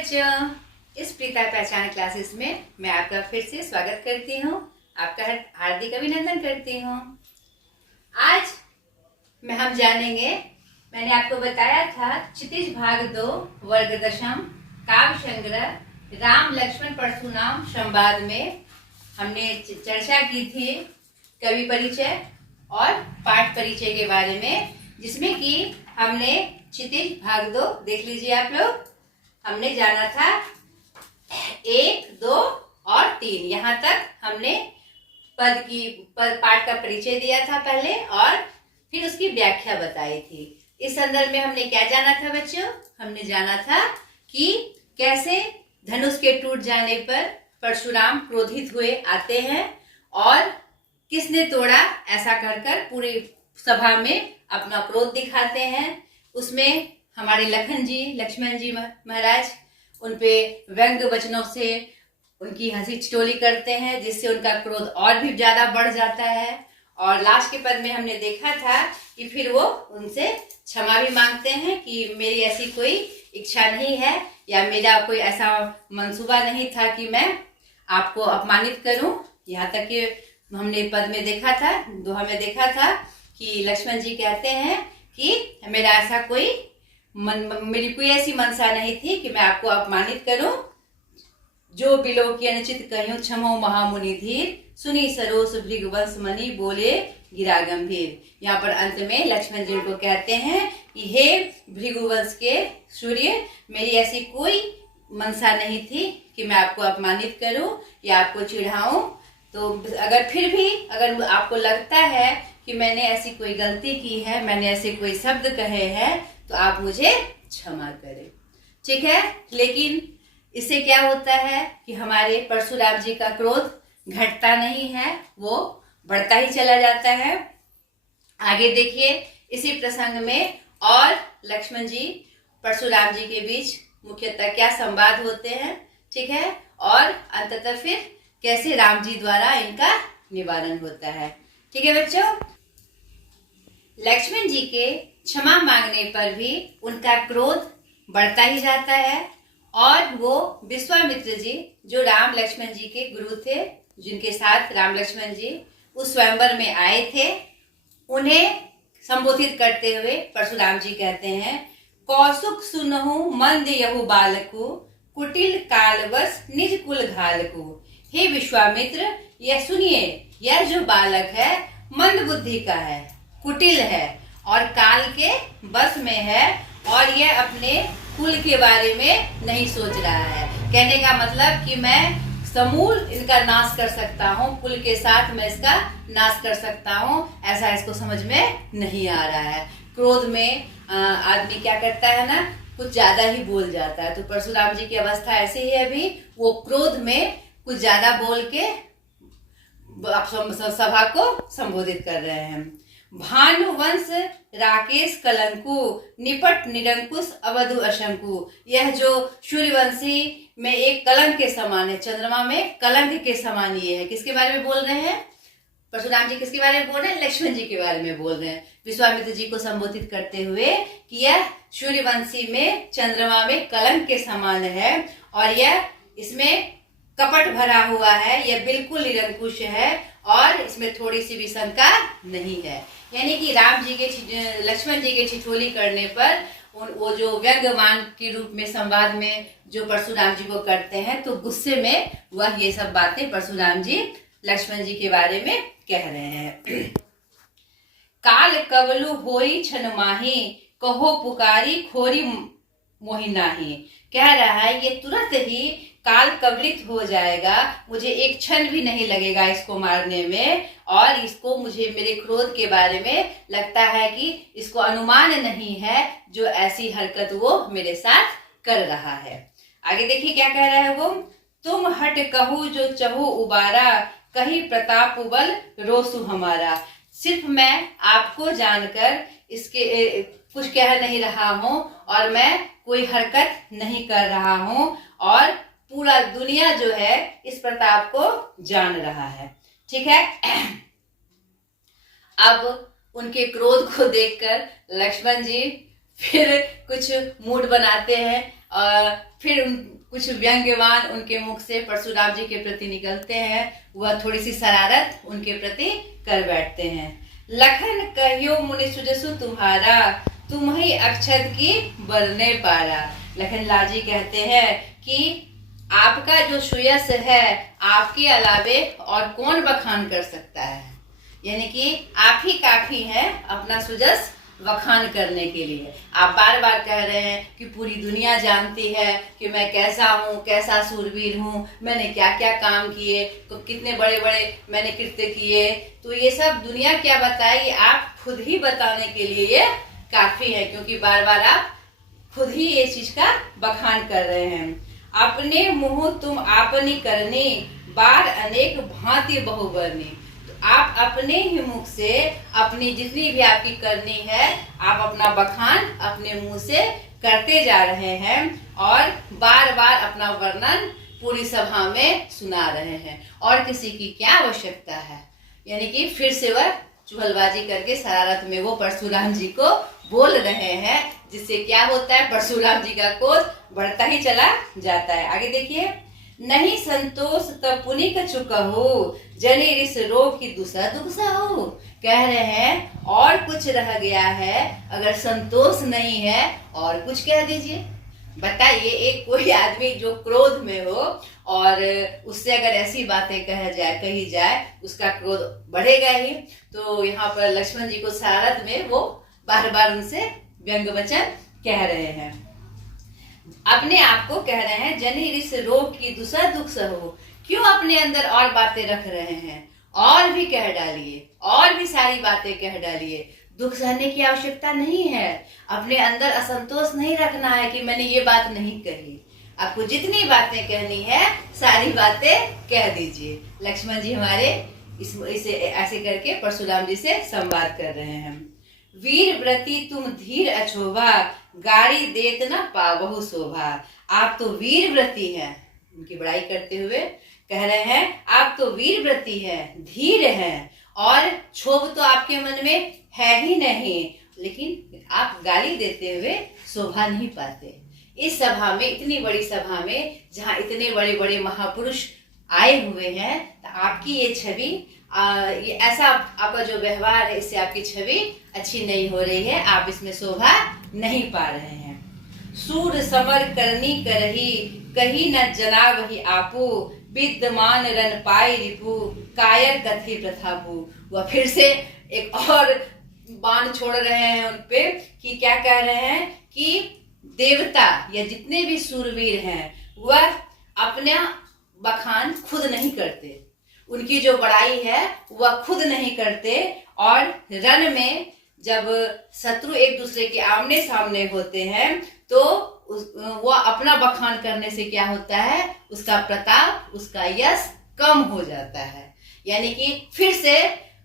बच्चों, इस प्रीता पहचान क्लासेस में मैं आपका फिर से स्वागत करती हूँ। आपका हार्दिक अभिनंदन करती हूँ। आज हम जानेंगे, मैंने आपको बताया था क्षितिज भाग 2 वर्ग दशम काव्य संग्रह राम लक्ष्मण परशुराम संवाद में हमने चर्चा की थी कवि परिचय और पाठ परिचय के बारे में, जिसमें कि हमने क्षितिज भाग 2 देख लीजिए आप लोग। हमने जाना था 1, 2 और 3, यहाँ तक हमने पाठ का परिचय दिया था पहले और फिर उसकी व्याख्या बताई थी। इस संदर्भ में हमने क्या जाना था बच्चों? हमने जाना था कि कैसे धनुष के टूट जाने पर परशुराम क्रोधित हुए आते हैं और किसने तोड़ा, ऐसा कर कर पूरी सभा में अपना क्रोध दिखाते हैं। उसमें हमारे लक्ष्मण जी महाराज उन पे व्यंग्य वचनों से उनकी हंसी ठिठोली करते हैं, जिससे उनका क्रोध और भी ज्यादा बढ़ जाता है। और लास्ट के पद में हमने देखा था कि फिर वो उनसे क्षमा भी मांगते हैं कि मेरी ऐसी कोई इच्छा नहीं है या मेरा कोई ऐसा मंसूबा नहीं था कि मैं आपको अपमानित करूं। यहाँ तक कि हमने पद में देखा था, दोहा में देखा था कि लक्ष्मण जी कहते हैं कि मेरा ऐसा कोई मेरी कोई ऐसी मनसा नहीं थी कि मैं आपको अपमानित करूं। जो बिलो की अनुचित कहियो क्षमो महामुनि धीर, सुनी सरोस भृगवंश मणि बोले गिरा गंभीर। यहाँ पर अंत में लक्ष्मण जी को कहते हैं कि हे भृगुवंश के सूर्य, मेरी ऐसी कोई मनसा नहीं थी कि मैं आपको अपमानित करूं या आपको चिढ़ाऊं। तो अगर आपको लगता है कि मैंने ऐसी कोई गलती की है, मैंने ऐसे कोई शब्द कहे हैं, तो आप मुझे क्षमा करें, ठीक है। लेकिन इससे क्या होता है कि हमारे परशुराम जी का क्रोध घटता नहीं है, वो बढ़ता ही चला जाता है। आगे देखिए, इसी प्रसंग में और लक्ष्मण जी परशुराम जी के बीच मुख्यतः क्या संवाद होते हैं, ठीक है, और अंततः फिर कैसे राम जी द्वारा इनका निवारण होता है, ठीक है बच्चों। लक्ष्मण जी के क्षमा मांगने पर भी उनका क्रोध बढ़ता ही जाता है और वो विश्वामित्र जी, जो राम लक्ष्मण जी के गुरु थे, जिनके साथ राम लक्ष्मण जी उस स्वयंवर में आए थे, उन्हें संबोधित करते हुए परशुराम जी कहते हैं, कौसुक सुनहु मंद यहु बालकु, कुटिल कालवश निज कुल घालकु। हे विश्वामित्र, यह सुनिए, यह जो बालक है मंद बुद्धि का है, कुटिल है और काल के बस में है और यह अपने कुल के बारे में नहीं सोच रहा है। कहने का मतलब कि मैं समूल इनका नाश कर सकता हूँ, कुल के साथ मैं इसका नाश कर सकता हूँ, ऐसा इसको समझ में नहीं आ रहा है। क्रोध में आदमी क्या करता है ना, कुछ ज्यादा ही बोल जाता है। तो परशुराम जी की अवस्था ऐसी ही है अभी, वो क्रोध में कुछ ज्यादा बोल के सभा को संबोधित कर रहे हैं। भानुवंश राकेश कलंकु, निपट निरंकुश अवधु अशंकु। यह जो सूर्यवंशी में एक कलंक के समान है, चंद्रमा में कलंक के समान ये है। किसके बारे में बोल रहे हैं? परशुराम जी किसके बारे में बोल रहे हैं? लक्ष्मण जी के बारे में बोल रहे हैं, विश्वामित्र जी को संबोधित करते हुए कि यह सूर्यवंशी में चंद्रमा में कलंक के समान है और यह इसमें कपट भरा हुआ है, यह बिल्कुल निरंकुश है और इसमें थोड़ी सी भी शंका नहीं है। यानी कि लक्ष्मण जी के ठिठोली करने पर वो जो व्यंग्यवान के रूप में संवाद में जो परशुराम जी को करते हैं, तो गुस्से में वह ये सब बातें परशुराम जी लक्ष्मण जी के बारे में कह रहे हैं। काल कवलु होई छन माही, कहो पुकारी खोरी मोहि नाही। कह रहा है ये तुरंत ही काल कवलित हो जाएगा, मुझे एक क्षण भी नहीं लगेगा इसको मारने में, और इसको मुझे मेरे क्रोध के बारे में लगता है कि इसको अनुमान नहीं है जो ऐसी हरकत वो मेरे साथ कर रहा है। आगे देखिए क्या कह रहा है वो, तुम हट कहू जो चहु उबारा, कही प्रताप बल रोसु हमारा। सिर्फ मैं आपको जानकर इसके कुछ कह नहीं रहा हूँ और मैं कोई हरकत नहीं कर रहा हूँ और पूरा दुनिया जो है इस प्रताप को जान रहा है, ठीक है। अब उनके क्रोध को देखकर लक्ष्मण जी फिर कुछ मूड बनाते हैं। फिर कुछ व्यंग्यवान उनके मुख से परशुराम जी के प्रति निकलते हैं। वह थोड़ी सी शरारत उनके प्रति कर बैठते हैं। लखन कहियो मुनि सुजसु तुम्हारा, तुम ही अक्षत की बरने पारा। लखन लाल जी कहते हैं कि आपका जो सुयश है, आपके अलावे और कौन बखान कर सकता है, यानी कि आप ही काफी हैं अपना सुजस बखान करने के लिए। आप बार बार कह रहे हैं कि पूरी दुनिया जानती है कि मैं कैसा हूँ, कैसा सूरवीर हूँ, मैंने क्या क्या काम किए, तो कितने बड़े बड़े मैंने कृत्य किए। तो ये सब दुनिया क्या बताए, आप खुद ही बताने के लिए ये काफी है, क्योंकि बार बार आप खुद ही ये चीज का बखान कर रहे हैं। अपने मुँह तुम आपनी करनी, बार अनेक भांति बहुबरनी। आप अपने ही मुख से अपनी जितनी भी आपकी करनी है, आप अपना बखान अपने मुंह से करते जा रहे हैं और बार बार अपना वर्णन पूरी सभा में सुना रहे हैं। और किसी की क्या आवश्यकता है, यानी कि फिर से वह चुगलबाजी करके शरारत में वो परशुराम जी को बोल रहे हैं, जिससे क्या होता है, परशुराम जी का क्रोध बढ़ता ही चला जाता है। आगे देखिए, नहीं संतोष तब पुनि कछु कहो, जनि रिस रोग की दूसरा दुख सहो। कह रहे हैं और कुछ रह गया है, अगर संतोष नहीं है और कुछ कह दीजिए। बताइए, एक कोई आदमी जो क्रोध में हो और उससे अगर ऐसी बातें कही जाए, उसका क्रोध बढ़ेगा ही। तो यहाँ पर लक्ष्मण जी को शरारत में वो बार बार उनसे व्यंग वचन कह रहे हैं, अपने आप को कह रहे हैं जनि रिस रोग की दूसरा दुख सहो। क्यों अपने अंदर और बातें रख रहे हैं, और भी कह डालिए, और भी सारी बातें कह डालिए। दुख सहने की आवश्यकता नहीं है, अपने अंदर असंतोष नहीं रखना है कि मैंने ये बात नहीं कही। आपको जितनी बातें कहनी है सारी बातें कह दीजिए। लक्ष्मण जी हमारे इसे ऐसे करके परशुराम जी से संवाद कर रहे हैं। वीर व्रती तुम धीर अछोभा, गाड़ी देत न पावहु शोभा। आप तो वीर व्रती हैं, उनकी बड़ाई करते हुए कह रहे हैं आप तो वीर व्रती हैं, धीर हैं, और क्षोभ तो आपके मन में है ही नहीं, लेकिन आप गाली देते हुए शोभा नहीं पाते। इस सभा में, इतनी बड़ी सभा में, जहाँ इतने बड़े बड़े महापुरुष आए हुए हैं, तो आपकी ये छवि, ये ऐसा आपका जो व्यवहार है, इससे आपकी छवि अच्छी नहीं हो रही है, आप इसमें शोभा नहीं पा रहे हैं। सूर समर करनी करही, कही न जना वही आपू, विद्यमान रन पाई रिपु, कायर कथी प्रथापु। वह फिर से एक और बाण छोड़ रहे हैं उन पे, कि क्या कह रहे हैं कि देवता या जितने भी सूरवीर हैं, वह अपना बखान खुद नहीं करते, उनकी जो बड़ाई है वह खुद नहीं करते। और रण में जब शत्रु एक दूसरे के आमने सामने होते हैं, तो वह अपना बखान करने से क्या होता है, उसका प्रताप, उसका यश कम हो जाता है। यानी कि फिर से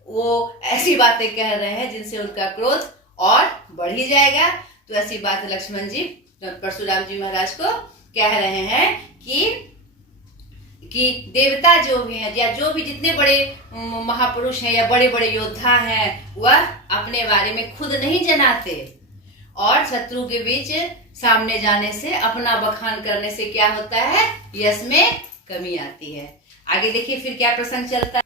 वो ऐसी बातें कह रहे हैं जिनसे उनका क्रोध और बढ़ ही जाएगा। तो ऐसी बात लक्ष्मण जी परशुराम जी महाराज को कह रहे हैं कि देवता जो भी हैं, या जो भी जितने बड़े महापुरुष हैं या बड़े बड़े योद्धा हैं, वह अपने बारे में खुद नहीं जनाते, और शत्रु के बीच सामने जाने से, अपना बखान करने से क्या होता है, यश में कमी आती है। आगे देखिए फिर क्या प्रसंग चलता है।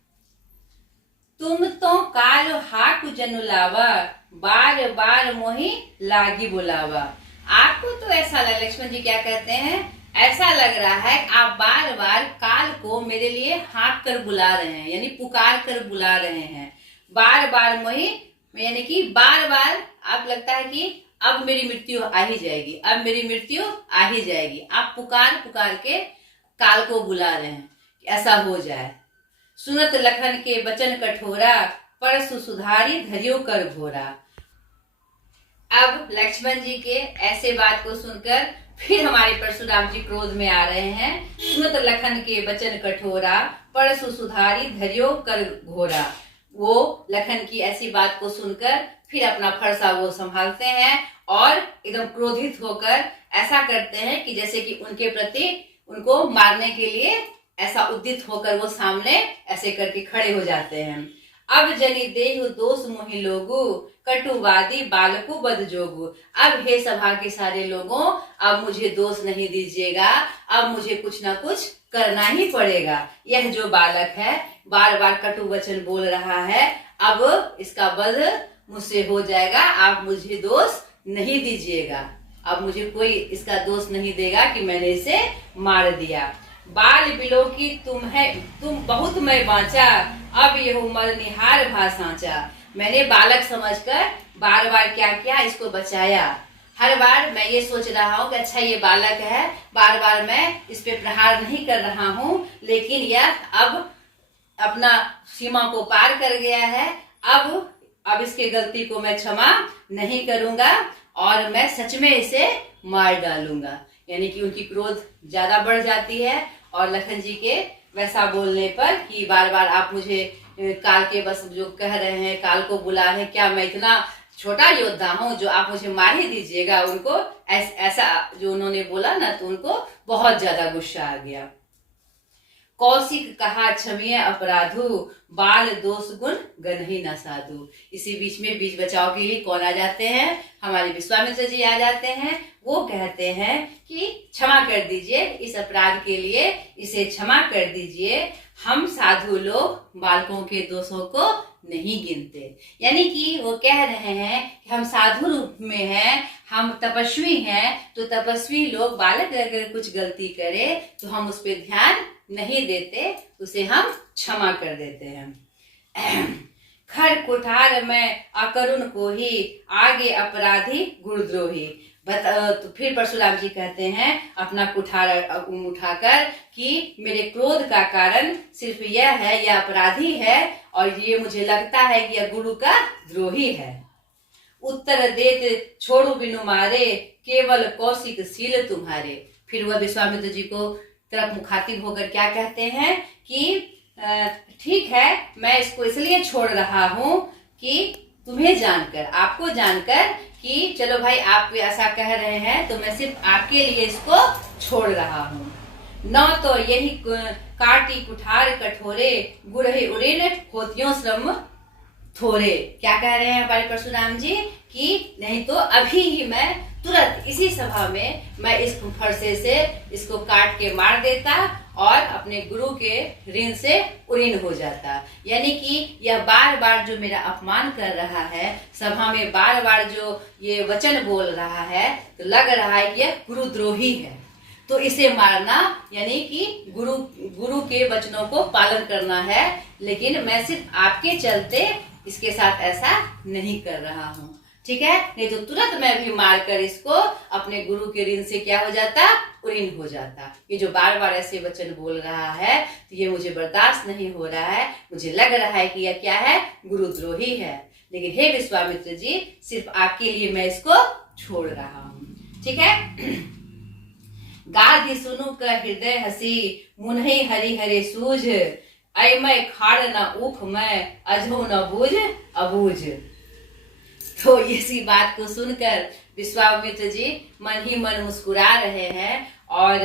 तुम तो काल हाकु जनु लावा, बार बार मोहि लागी बुलावा। आपको तो ऐसा लग, लक्ष्मण जी क्या कहते हैं, ऐसा लग रहा है आप बार बार काल को मेरे लिए हाँक कर बुला रहे हैं, यानी पुकार कर बुला रहे हैं। बार बार मोहि, यानी कि बार बार आप लगता है कि अब मेरी मृत्यु आ ही जाएगी, अब मेरी मृत्यु आ ही जाएगी। आप पुकार पुकार के काल को बुला रहे हैं कि ऐसा हो जाए। सुनत लखन के बचन कठोरा, परसु सुधारी धरियो कर घोरा। अब लक्ष्मण जी के ऐसे बात को सुनकर फिर हमारे परशुराम जी क्रोध में आ रहे हैं। सुनत लखन के बचन कठोरा, परसु सुधारी धरियो कर घोरा। वो लखन की ऐसी बात को सुनकर फिर अपना फरसा वो संभालते हैं और एकदम क्रोधित होकर ऐसा करते हैं कि जैसे कि उनके प्रति, उनको मारने के लिए ऐसा उद्यत होकर वो सामने ऐसे करके खड़े हो जाते हैं। अब जनि देहु दोष मोहि लोगु, कटुवादी बालकु बद जोगु। अब हे सभा के सारे लोगों, अब मुझे दोष नहीं दीजिएगा, अब मुझे कुछ ना कुछ करना ही पड़ेगा। यह जो बालक है बार बार कटु वचन बोल रहा है, अब इसका वध मुझसे हो जाएगा, आप मुझे दोष नहीं दीजिएगा। अब मुझे कोई इसका दोष नहीं देगा कि मैंने इसे मार दिया। बाल बिलो की तुम बहुत मैं बांचा, अब यह उम्र निहार भा सांचा। मैंने बालक समझकर बार बार क्या किया, इसको बचाया। हर बार मैं ये सोच रहा हूँ कि अच्छा ये बालक है, बार बार मैं इस पे प्रहार नहीं कर रहा हूँ, लेकिन यह अब अपना सीमा को पार कर गया है। अब इसके गलती को मैं क्षमा नहीं करूंगा और मैं सच में इसे मार डालूंगा। यानी कि उनकी क्रोध ज्यादा बढ़ जाती है और लखन जी के वैसा बोलने पर कि बार बार आप मुझे काल के बस जो कह रहे हैं, काल को बुला रहे हैं, क्या मैं इतना छोटा योद्धा हूँ जो आप मुझे मार ही दीजिएगा। उनको ऐसा जो उन्होंने बोला ना, तो उनको बहुत ज्यादा गुस्सा आ गया। कौशिक कहा क्षमीय अपराधु, बाल दोष गुण गनहि न साधु। इसी बीच में बीच बचाव के लिए कौन आ जाते हैं, हमारे विश्वामित्र जी आ जाते हैं। वो कहते हैं कि क्षमा कर दीजिए, इस अपराध के लिए इसे क्षमा कर दीजिए। हम साधु लोग बालकों के दोषों को नहीं गिनते। यानी कि वो कह रहे हैं कि हम साधु रूप में हैं, हम तपस्वी हैं, तो तपस्वी लोग बालक अगर कुछ गलती करे तो हम उस पर ध्यान नहीं देते, उसे हम क्षमा कर देते हैं। खर कुठार में अकरुण को ही, आगे अपराधी गुणद्रोही। तो फिर परशुराम जी कहते हैं अपना कुठार उठाकर कि मेरे क्रोध का कारण सिर्फ यह है, यह अपराधी है और ये मुझे लगता है कि यह गुरु का द्रोही है। उत्तर देत छोड़ू बिनु मारे, केवल कौशिक सील तुम्हारे। फिर वह विश्वामित्र जी को तरफ मुखातिब होकर क्या कहते हैं कि ठीक है, मैं इसको इसलिए छोड़ रहा हूँ कि तुम्हें जानकर, आपको जानकर कि चलो भाई आप ऐसा कह रहे हैं तो मैं सिर्फ आपके लिए इसको छोड़ रहा हूँ। न तो यही काटी कुठार कठोरे, गुरहे उड़िन होतियों श्रम थोड़े। क्या कह रहे हैं हमारे परशुराम जी कि नहीं तो अभी ही मैं तुरंत इसी सभा में मैं इस फरसे से इसको काट के मार देता और अपने गुरु के ऋण से उऋण हो जाता। यानी कि यह बार बार जो मेरा अपमान कर रहा है, सभा में बार बार जो ये वचन बोल रहा है, तो लग रहा है कि यह गुरुद्रोही है, तो इसे मारना यानी कि गुरु के वचनों को पालन करना है। लेकिन मैं सिर्फ आपके चलते इसके साथ ऐसा नहीं कर रहा हूँ, ठीक है, नहीं तो तुरंत मैं भी मारकर इसको अपने गुरु के ऋण से क्या हो जाता, उऋण हो जाता। ये जो बार बार ऐसे वचन बोल रहा है तो ये मुझे बर्दाश्त नहीं हो रहा है, मुझे लग रहा है कि यह क्या है, गुरुद्रोही है। लेकिन हे विश्वामित्र जी, सिर्फ आपके लिए मैं इसको छोड़ रहा हूँ, ठीक है। गाधि सुनु का हृदय हसी, मुन्हि हरि हरे सूझ, ऐ मैं खाड़ न ऊख मैं, अजो न बूझ अबूझ। तो इसी बात को सुनकर विश्वामित्र जी मन ही मन मुस्कुरा रहे हैं और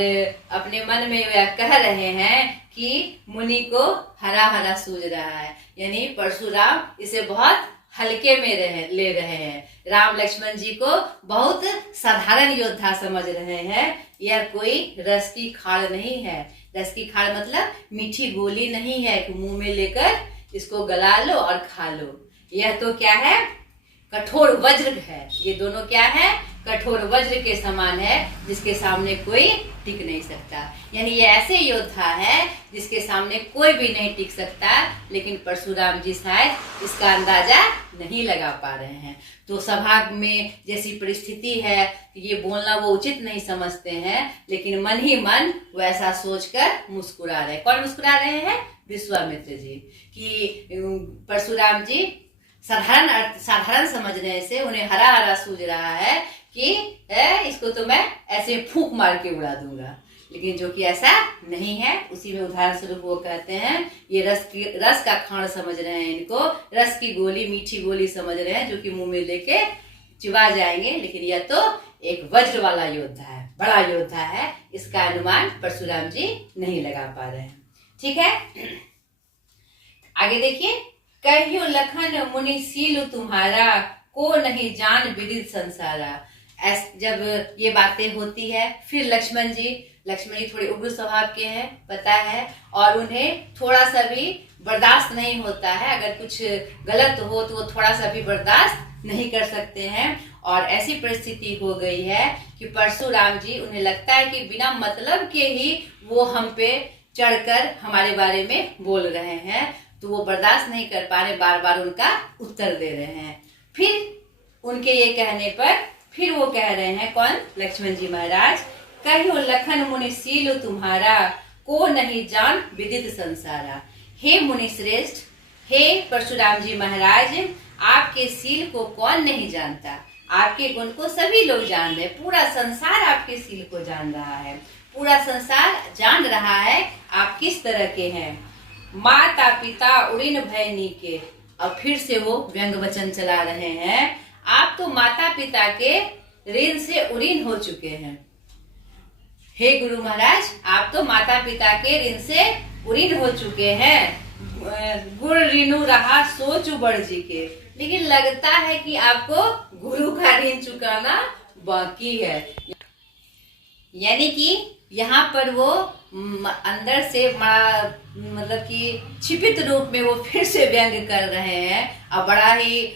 अपने मन में वह कह रहे हैं कि मुनि को हरा हरा सूझ रहा है, यानी परशुराम इसे बहुत हल्के में ले रहे हैं। राम लक्ष्मण जी को बहुत साधारण योद्धा समझ रहे हैं। यह कोई रस की खाड़ नहीं है। रस की खाड़ मतलब मीठी गोली नहीं है कि मुंह में लेकर इसको गला लो और खा लो। यह तो क्या है, कठोर वज्र है। ये दोनों क्या है, कठोर वज्र के समान है, जिसके सामने कोई टिक नहीं सकता। यानी ये ऐसे योद्धा है जिसके सामने कोई भी नहीं टिक सकता। लेकिन परशुराम जी शायद इसका अंदाजा नहीं लगा पा रहे हैं। तो सभा में जैसी परिस्थिति है, ये बोलना वो उचित नहीं समझते हैं, लेकिन मन ही मन वो ऐसा सोचकर मुस्कुरा रहे। कौन मुस्कुरा रहे हैं, विश्वामित्र जी, कि परशुराम जी साधारण समझने से उन्हें हरा हरा सूझ रहा है कि इसको तो मैं ऐसे फूंक मार के उड़ा दूंगा। लेकिन जो कि ऐसा नहीं है। उसी में उदाहरण स्वरूप वो कहते हैं ये रस का खाण समझ रहे हैं, इनको रस की गोली, मीठी गोली समझ रहे हैं, जो कि मुंह में लेके चिबा जाएंगे। लेकिन यह तो एक वज्र वाला योद्धा है, बड़ा योद्धा है। इसका अनुमान परशुराम जी नहीं लगा पा रहे हैं। ठीक है, आगे देखिए। कहियो लखन मुनि सील तुम्हारा, को नहीं जान विदित संसारा। जब ये बातें होती है, फिर लक्ष्मण जी थोड़े उग्र स्वभाव के हैं, पता है, और उन्हें थोड़ा सा भी बर्दाश्त नहीं होता है। अगर कुछ गलत हो तो वो थोड़ा सा भी बर्दाश्त नहीं कर सकते हैं। और ऐसी परिस्थिति हो गई है कि परशुराम जी, उन्हें लगता है कि बिना मतलब के ही वो हम पे चढ़कर हमारे बारे में बोल रहे हैं, तो वो बर्दाश्त नहीं कर पा रहे, बार बार उनका उत्तर दे रहे हैं। फिर उनके ये कहने पर फिर वो कह रहे हैं, कौन? लक्ष्मण जी महाराज, कहियो लखन मुनि सील तुम्हारा, को नहीं जान विदित संसारा। हे मुनि श्रेष्ठ, हे परशुराम जी महाराज, आपके सील को कौन नहीं जानता? आपके गुण को सभी लोग जान रहे, पूरा संसार आपके सील को जान रहा है, पूरा संसार जान रहा है आप किस तरह के हैं। माता पिता उड़िन भयनी के, अब फिर से वो व्यंग वचन चला रहे हैं। आप तो माता पिता के ऋण से उड़ीन हो चुके हैं। हे गुरु महाराज, आप तो माता पिता के ऋण से उड़ीन हो चुके हैं। गुरु ऋणु रहा सोचु बड़ जी के, लेकिन लगता है कि आपको गुरु का ऋण चुकाना बाकी है। यानी कि यहाँ पर वो अंदर से मतलब कि छिपित रूप में वो फिर से व्यंग कर रहे हैं, और बड़ा ही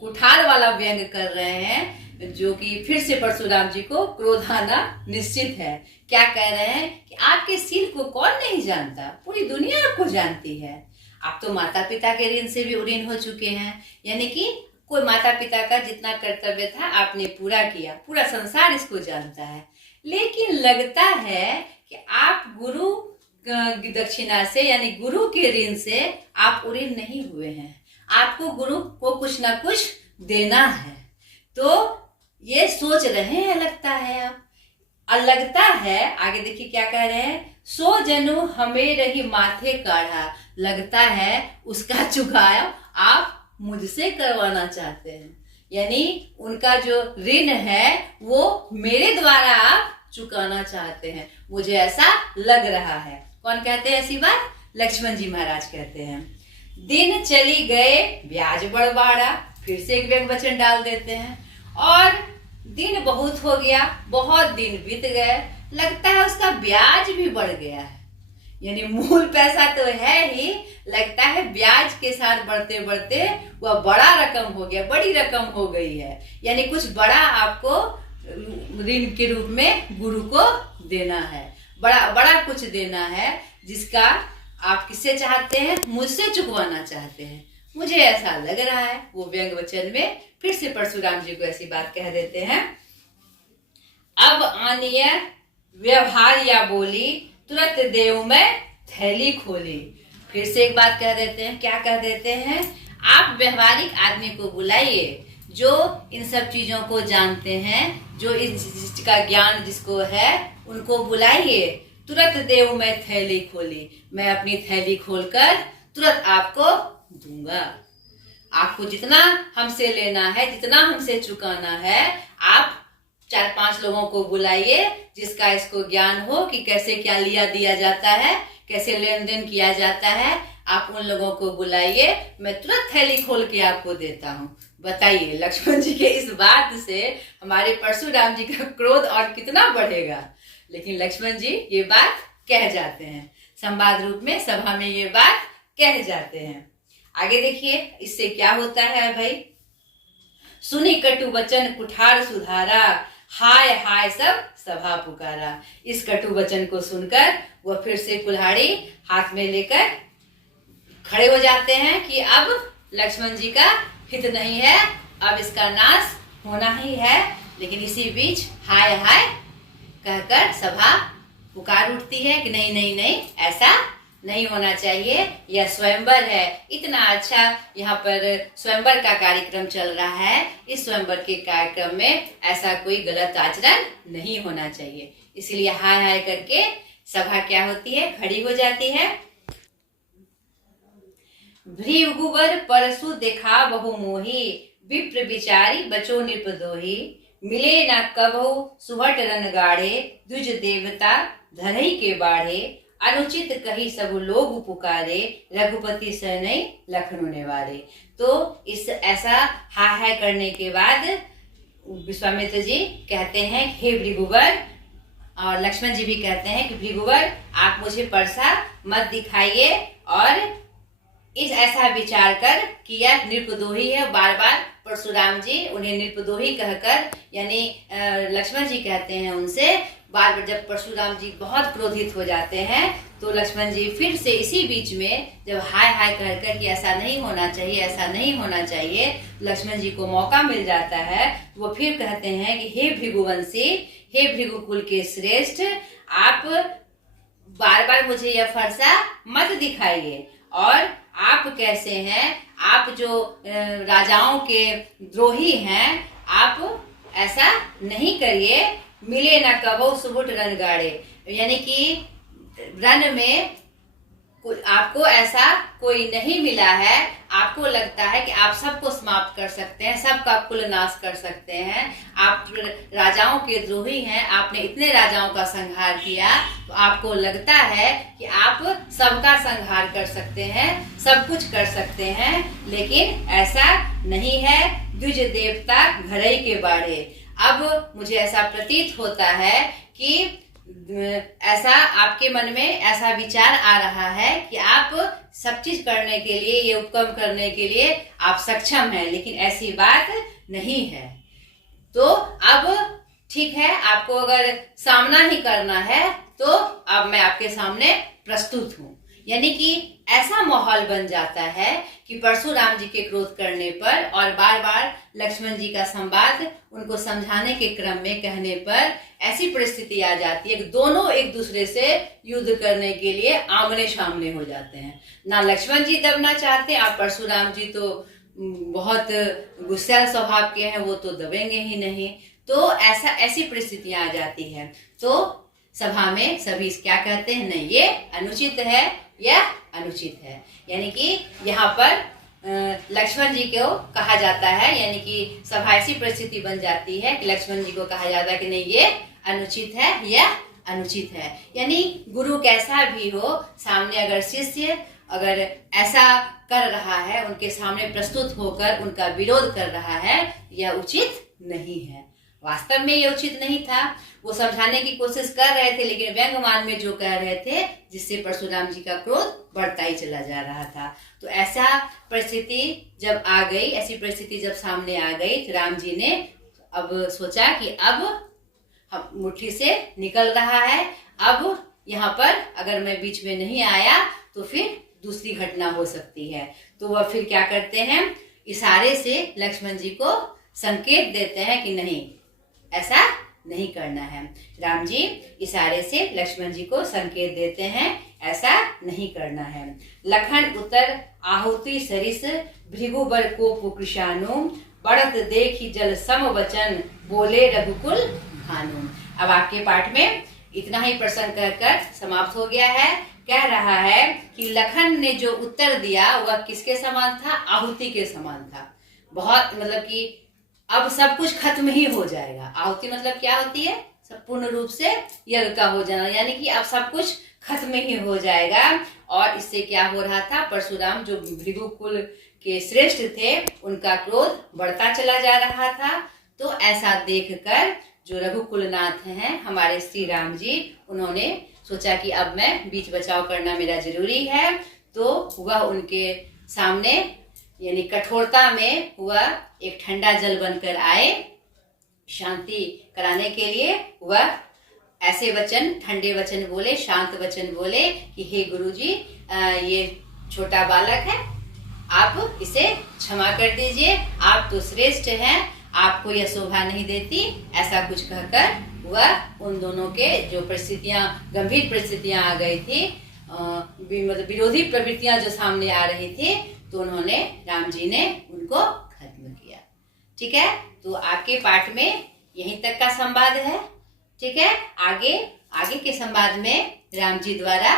कुठार वाला व्यंग कर रहे हैं, जो कि फिर से परशुराम जी को क्रोध आना निश्चित है। क्या कह रहे हैं कि आपके सील को कौन नहीं जानता? पूरी दुनिया आपको जानती है। आप तो माता पिता के ऋण से भी उड़ीन हो चुके हैं, यानी कि कोई माता पिता का जितना कर्तव्य था आपने पूरा किया, पूरा संसार इसको जानता है। लेकिन लगता है कि आप गुरु दक्षिणा से, यानी गुरु के ऋण से आप उड़ीन नहीं हुए हैं। आपको गुरु को कुछ ना कुछ देना है, तो ये सोच रहे हैं, लगता है आप। और लगता है, आगे देखिए क्या कह रहे हैं, सो जनु हमें रही माथे काढ़ा, लगता है उसका चुकाया आप मुझसे करवाना चाहते हैं। यानी उनका जो ऋण है वो मेरे द्वारा आप चुकाना चाहते हैं, मुझे ऐसा लग रहा है। कौन कहते हैं ऐसी बात? लक्ष्मण जी महाराज कहते हैं। दिन चली गए ब्याज बढ़वाड़ा, फिर से एक व्यंग वचन डाल देते हैं। और दिन बहुत हो गया, बहुत दिन बीत गए, लगता है उसका ब्याज भी बढ़ गया है। यानी मूल पैसा तो है ही, लगता है ब्याज के साथ बढ़ते बढ़ते वह बड़ा रकम हो गया, बड़ी रकम हो गई है। यानी कुछ बड़ा आपको ऋण के रूप में गुरु को देना है, बड़ा कुछ देना है, जिसका आप किससे चाहते हैं? मुझसे चुकवाना चाहते हैं, मुझे ऐसा लग रहा है। वो व्यंग वचन में फिर से परशुराम जी को ऐसी बात कह देते हैं। अब आनिय व्यवहार या बोली, तुरंत देव में थैली खोली। फिर से एक बात कह देते हैं। क्या कह देते हैं? आप व्यवहारिक आदमी को बुलाइए, जो इन सब चीजों को जानते हैं, जो इसका ज्ञान जिसको है, उनको बुलाइए। तुरंत देव में थैली खोली, मैं अपनी थैली खोलकर तुरंत आपको दूंगा। आपको जितना हमसे लेना है, जितना हमसे चुकाना है, आप 4-5 लोगों को बुलाइए जिसका इसको ज्ञान हो कि कैसे क्या लिया दिया जाता है, कैसे लेन देन किया जाता है। आप उन लोगों को बुलाइए, मैं तुरंत थैली खोल के आपको देता हूँ। बताइए, लक्ष्मण जी के इस बात से हमारे परशुराम जी का क्रोध और कितना बढ़ेगा। लेकिन लक्ष्मण जी ये बात कह जाते हैं, संवाद रूप में सभा में ये बात कह जाते हैं। आगे देखिए इससे क्या होता है भाई। सुनी कटु वचन कुठार सुधारा, हाय हाय सब सभा पुकारा। इस कटु वचन को सुनकर वह फिर से कुल्हाड़ी हाथ में लेकर खड़े हो जाते हैं कि अब लक्ष्मण जी का हित नहीं है, अब इसका नाश होना ही है। लेकिन इसी बीच हाय हाय कहकर सभा पुकार उठती है कि नहीं नहीं नहीं, ऐसा नहीं होना चाहिए, यह स्वयंवर है। इतना अच्छा यहाँ पर स्वयंवर का कार्यक्रम चल रहा है, इस स्वयंवर के कार्यक्रम में ऐसा कोई गलत आचरण नहीं होना चाहिए। इसलिए हाय हाय करके सभा क्या होती है, खड़ी हो जाती है। भृगुवर परसु देखा बहु मोही, विप्र विचारी बचो नृपदोही। मिले न कबहु सुहट रन गाढ़े, द्विज देवता धरई के बाढ़े। अनुचित कही सब लोग पुकारे, रघुपति सरनई लखनऊ नेवारे। तो इस ऐसा हाय हाय करने के बाद विश्वामित्र जी कहते हैं हे भृगुवर, और लक्ष्मण जी भी कहते हैं कि भृगुवर आप मुझे परसा मत दिखाइए, और इस ऐसा विचार कर कि यह नृपदोही है। बार बार परशुराम जी उन्हें नृपदोही कहकर, यानी लक्ष्मण जी कहते हैं उनसे, बार बार जब परशुराम जी बहुत क्रोधित हो जाते हैं तो लक्ष्मण जी फिर से इसी बीच में जब हाय हाय कहकर कि ऐसा नहीं होना चाहिए, ऐसा नहीं होना चाहिए, लक्ष्मण जी को मौका मिल जाता है। वो फिर कहते हैं कि हे भृगुवंशी, हे भृगुकुल के श्रेष्ठ, आप बार बार मुझे यह फरसा मत दिखाइए, और आप कैसे हैं, आप जो राजाओं के द्रोही हैं, आप ऐसा नहीं करिए। मिले न कहो सुबुट रन गाड़े, यानी कि रन में आपको ऐसा कोई नहीं मिला है, आपको लगता है कि आप सबको समाप्त कर सकते हैं, सबका कुल नाश कर सकते हैं, आप राजाओं के द्रोही हैं, आपने इतने राजाओं का संहार किया, तो आपको लगता है कि आप सबका संहार कर सकते हैं, सब कुछ कर सकते हैं, लेकिन ऐसा नहीं है। द्विज देवता घरई के बाढ़े। अब मुझे ऐसा प्रतीत होता है कि ऐसा आपके मन में ऐसा विचार आ रहा है कि आप सब चीज करने के लिए, ये उपक्रम करने के लिए आप सक्षम हैं, लेकिन ऐसी बात नहीं है। तो अब ठीक है, आपको अगर सामना ही करना है तो अब मैं आपके सामने प्रस्तुत हूँ। यानी कि ऐसा माहौल बन जाता है कि परशुराम जी के क्रोध करने पर और बार बार लक्ष्मण जी का संवाद उनको समझाने के क्रम में कहने पर ऐसी परिस्थिति आ जाती है कि दोनों एक दूसरे से युद्ध करने के लिए आमने सामने हो जाते हैं। ना लक्ष्मण जी दबना चाहते और परशुराम जी तो बहुत गुस्सैल स्वभाव के हैं, वो तो दबेंगे ही नहीं। तो ऐसी परिस्थितियां आ जाती है। तो सभा में सभी क्या कहते हैं, नहीं ये अनुचित है, यह अनुचित है। यानी कि यहाँ पर लक्ष्मण जी को कहा जाता है, यानी कि सभा ऐसी परिस्थिति बन जाती है कि लक्ष्मण जी को कहा जाता है कि नहीं ये अनुचित है, यह अनुचित है। यानी गुरु कैसा भी हो, सामने अगर शिष्य अगर ऐसा कर रहा है, उनके सामने प्रस्तुत होकर उनका विरोध कर रहा है, यह उचित नहीं है। वास्तव में ये उचित नहीं था। वो समझाने की कोशिश कर रहे थे, लेकिन व्यंग्यमान में जो कह रहे थे, जिससे परशुराम जी का क्रोध बढ़ता ही चला जा रहा था। तो ऐसा परिस्थिति जब आ गई, ऐसी परिस्थिति जब सामने आ गई, तो राम जी ने अब सोचा कि अब हम मुट्ठी से निकल रहा है, अब यहाँ पर अगर मैं बीच में नहीं आया तो फिर दूसरी घटना हो सकती है। तो वह फिर क्या करते हैं, इशारे से लक्ष्मण जी को संकेत देते हैं कि नहीं, ऐसा नहीं करना है। राम जी इशारे से लक्ष्मण जी को संकेत देते हैं, ऐसा नहीं करना है। लखन उतर आहुति सरिस, भृगुबर को पुकृशानु, बढ़त देखी जल सम वचन, बोले रघुकुल भानु। अब आपके पाठ में इतना ही प्रसंग कहकर समाप्त हो गया है। कह रहा है कि लखन ने जो उत्तर दिया वह किसके समान था, आहुति के समान था। बहुत मतलब कि अब सब कुछ खत्म ही हो जाएगा। आहुति मतलब क्या होती है, सब पूर्ण रूप से यज्ञ का हो जाना, यानी कि अब सब कुछ खत्म ही हो जाएगा। और इससे क्या हो रहा था, परशुराम जो भृगुकुल के श्रेष्ठ थे, उनका क्रोध बढ़ता चला जा रहा था। तो ऐसा देखकर जो रघुकुलनाथ हैं हमारे श्री राम जी, उन्होंने सोचा कि अब मैं बीच बचाव करना मेरा जरूरी है। तो वह उनके सामने यानी कठोरता में वह एक ठंडा जल बनकर आए, शांति कराने के लिए। वह ऐसे वचन, ठंडे वचन बोले, शांत वचन बोले कि हे गुरुजी, ये छोटा बालक है, आप इसे क्षमा कर दीजिए, आप तो श्रेष्ठ हैं, आपको यह शोभा नहीं देती। ऐसा कुछ कहकर वह उन दोनों के जो परिस्थितियां, गंभीर परिस्थितियां आ गई थी, मतलब विरोधी प्रवृत्तियां जो सामने आ रही थी, तो उन्होंने, राम जी ने उनको खत्म किया। ठीक है, तो आपके पाठ में यहीं तक का संवाद है। ठीक है, आगे के संवाद में राम जी द्वारा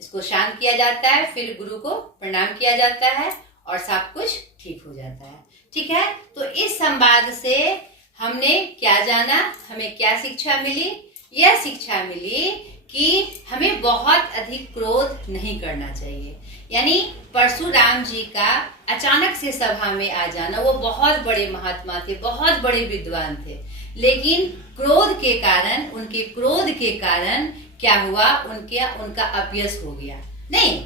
इसको शांत किया जाता है, फिर गुरु को प्रणाम किया जाता है और सब कुछ ठीक हो जाता है। ठीक है, तो इस संवाद से हमने क्या जाना, हमें क्या शिक्षा मिली? यह शिक्षा मिली कि हमें हमें बहुत अधिक क्रोध नहीं करना चाहिए। यानी परशुराम जी का अचानक से सभा में आ जाना, वो बहुत बड़े महात्मा थे, बहुत बड़े विद्वान थे, लेकिन क्रोध के कारण, उनके क्रोध के कारण क्या हुआ, उनका अपयश हो गया। नहीं,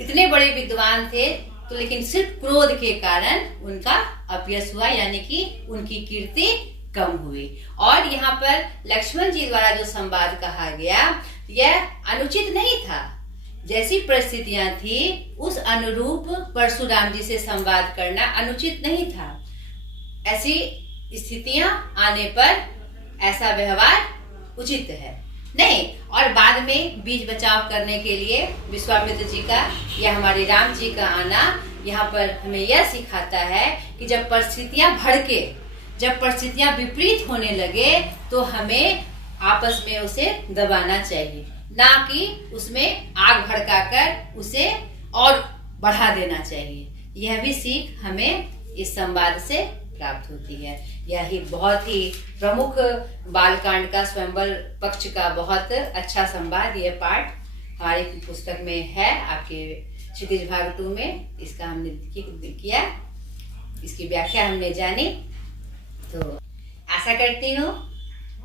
इतने बड़े विद्वान थे तो लेकिन सिर्फ क्रोध के कारण उनका अपयश हुआ, यानी कि उनकी कीर्ति कम हुई। और यहाँ पर लक्ष्मण जी द्वारा जो संवाद कहा गया, यह अनुचित नहीं था। जैसी परिस्थितियां थी उस अनुरूप परशुराम जी से संवाद करना अनुचित नहीं था। ऐसी स्थितियां आने पर ऐसा व्यवहार उचित है नहीं। और बाद में बीज बचाव करने के लिए विश्वामित्र जी का या हमारे राम जी का आना यहाँ पर हमें यह सिखाता है कि जब परिस्थितियां भड़के, जब परिस्थितियां विपरीत होने लगे तो हमें आपस में उसे दबाना चाहिए, ना कि उसमें आग भड़काकर उसे और बढ़ा देना चाहिए। यह भी सीख हमें इस संवाद से प्राप्त होती है। यही बहुत ही प्रमुख बालकांड का स्वयंवर पक्ष का बहुत अच्छा संवाद, यह पाठ हमारी पुस्तक में है, आपके क्षितिज भाग 2 में इसका हमने किया, इसकी व्याख्या हमने जानी। तो आशा करती हूँ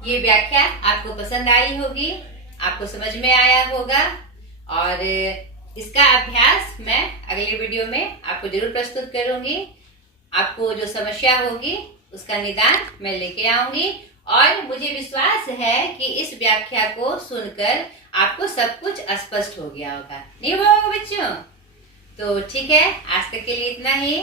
ये व्याख्या आपको पसंद आई होगी, आपको समझ में आया होगा, और इसका अभ्यास मैं अगले वीडियो में आपको जरूर प्रस्तुत करूंगी। आपको जो समस्या होगी उसका निदान मैं लेके आऊंगी, और मुझे विश्वास है कि इस व्याख्या को सुनकर आपको सब कुछ स्पष्ट हो गया होगा। नहीं हुआ होगा बच्चों? तो ठीक है, आज तक के लिए इतना ही।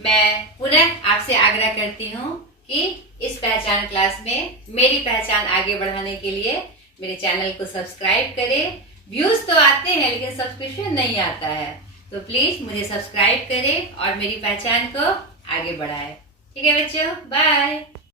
मैं पुनः आपसे आग्रह करती हूँ कि इस पहचान क्लास में मेरी पहचान आगे बढ़ाने के लिए मेरे चैनल को सब्सक्राइब करें। व्यूज तो आते हैं लेकिन सब्सक्रिप्शन नहीं आता है, तो प्लीज मुझे सब्सक्राइब करें और मेरी पहचान को आगे बढ़ाएं। ठीक है बच्चों, बाय।